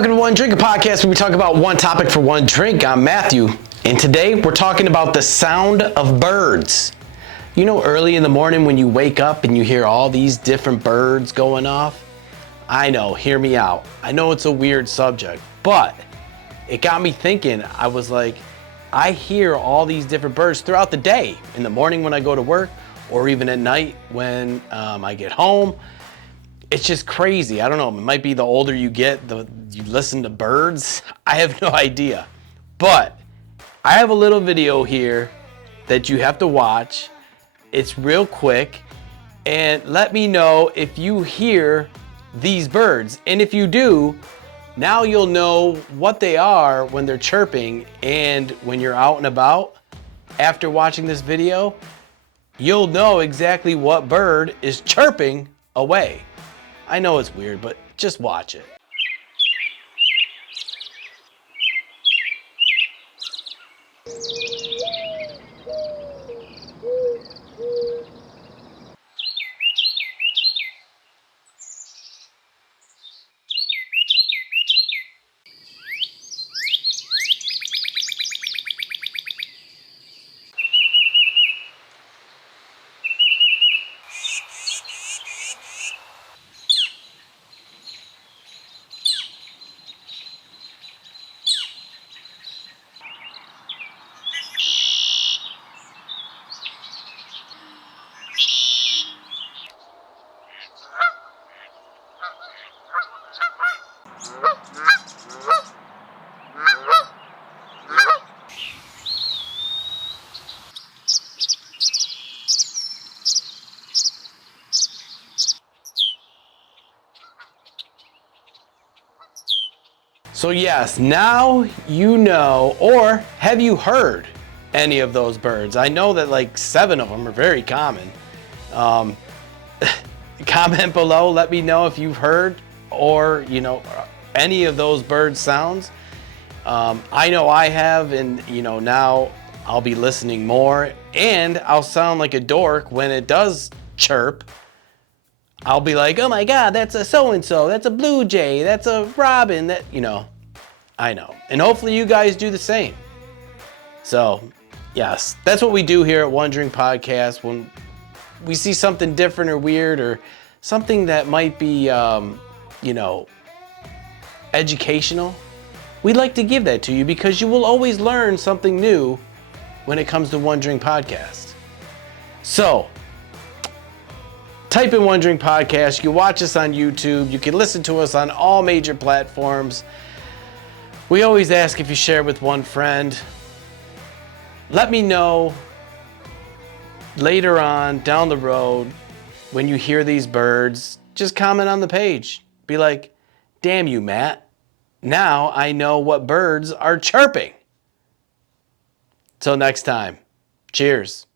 welcome to One Drink Podcast, where we talk about one topic for one drink. I'm Matthew, and today we're talking about the sound of birds. You know, early in the morning when you wake up and you hear all these different birds going off? I know, hear me out. I know it's a weird subject, but it got me thinking. I was like, I hear all these different birds throughout the day, in the morning when I go to work, or even at night when I get home. It's just crazy. I don't know, it might be the older you get, you listen to birds. I have no idea. But I have a little video here that you have to watch. It's real quick. And let me know if you hear these birds. And if you do, now you'll know what they are when they're chirping. And when you're out and about, after watching this video, you'll know exactly what bird is chirping away. I know it's weird, but just watch it. So yes, now you know, or have you heard any of those birds? I know that like 7 of them are very common. Comment below, let me know if you've heard or, you know, any of those bird sounds. I know I have, and you know, now I'll be listening more, and I'll sound like a dork when it does chirp. I'll be like, oh my God, that's a so-and-so, that's a blue jay, that's a robin, that, you know, I know. And hopefully you guys do the same. So, yes, that's what we do here at One Drink Podcast. When we see something different or weird or something that might be, you know, educational, we'd like to give that to you because you will always learn something new when it comes to One Drink Podcast. So, type in One Drink Podcast. You can watch us on YouTube. You can listen to us on all major platforms. We always ask if you share with one friend. Let me know later on down the road when you hear these birds. Just comment on the page. Be like, damn you, Matt. Now I know what birds are chirping. Till next time. Cheers.